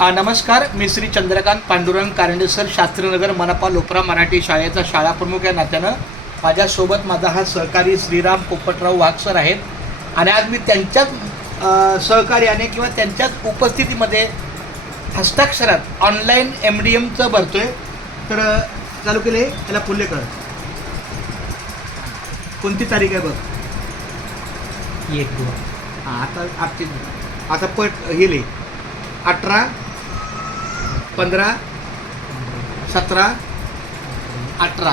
नमस्कार, मी श्री चंद्रकांत पांडुरंग कारंडे सर, शास्त्रीनगर मनपा लोकरा मराठी शाळेचा शाळा प्रमुख या नात्यानं माझ्यासोबत माझा हा सहकारी श्रीराम पोपटराव वाघ सर आहेत आणि आज मी त्यांच्याच सहकार्याने किंवा त्यांच्याच उपस्थितीमध्ये हस्ताक्षरात ऑनलाईन MDMचं भरतोय. तर चालू केले त्याला फुले कर. कोणती तारीख आहे बघ? 1-2 आता पट हे लिह 18, 15, 17, 18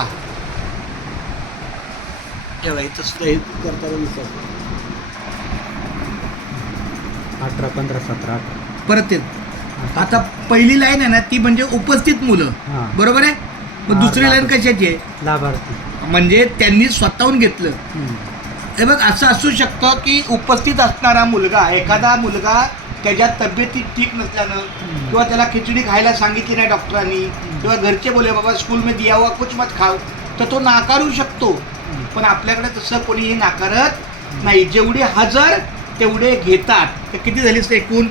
एवढा इथं सुद्धा हे करताना दिसतं. 18, 15, 17, 18 परत ते आता पहिली लाईन आहे ना ती म्हणजे उपस्थित मुलं, हां. बरोबर आहे. मग दुसरी लाईन कशाची आहे? लाभार्थी. म्हणजे त्यांनी स्वतःहून घेतलं. हे बघ, असं असू शकतं की उपस्थित असणारा मुलगा, एखादा मुलगा त्याच्या तब्येती ठीक नसल्यानं किंवा त्याला खिचडी खायला सांगितली नाही डॉक्टरांनी किंवा घरचे बोले बाबा स्कूल में दिया हुआ कुछ मत खाओ, तर तो नाकारू शकतो. पण आपल्याकडे तसं कोणीही नाकारत नाही. जेवढे हजर तेवढे घेतात. तर किती झाली एकूण?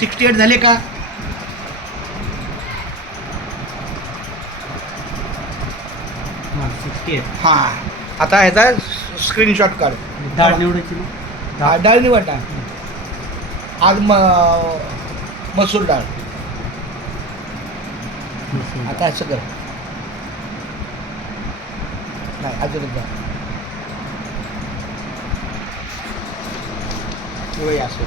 68 झाले का? हां 68. हां, आता ह्याचा स्क्रीनशॉट काढ. डाळ निवडायची ना. डाळ निवडा. आज मसूर डाळ. आता असं कर. नाही अजून एकदा असं.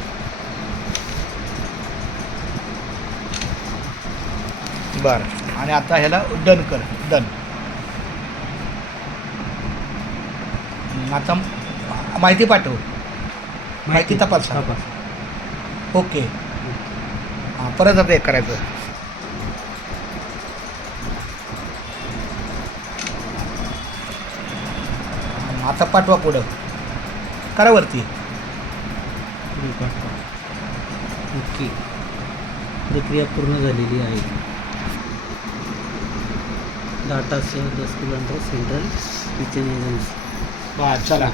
बरं, आणि आता ह्याला डन कर. डन. आता माहिती पाठव. माहिती तपास. ओके. हां, परत आता एक करायचं. आता पाठवा पुढं. करा वरती. ओके, प्रक्रिया पूर्ण झालेली आहे. डाटासह 10 किलोमीटर सेंट्रल किचन एजन्सी. वा, चला,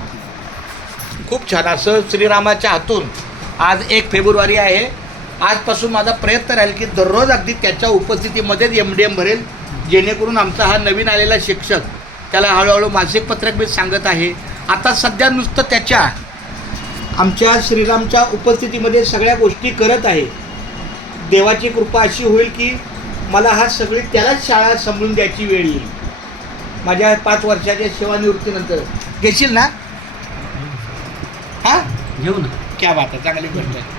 खूप छान. असं श्रीरामाच्या हातून आज 1 फेब्रुवारी आहे. आजपासून माझा प्रयत्न राहील की दररोज अगदी त्याच्या उपस्थितीमध्येच MDM भरेल, जेणेकरून आमचा हा नवीन आलेला शिक्षक त्याला हळूहळू मासिक पत्रक मी सांगत आहे. आता सध्या नुसतं त्याच्या आमच्या श्रीरामच्या उपस्थितीमध्ये सगळ्या गोष्टी करत आहे. देवाची कृपा अशी होईल की मला हा सगळी त्यालाच शाळा समजून द्यायची वेळ येईल. माझ्या 5 वर्षाच्या सेवानिवृत्तीनंतर घेशील ना? हां, घेऊ ना. क्या बात आहे, चांगली गोष्ट आहे.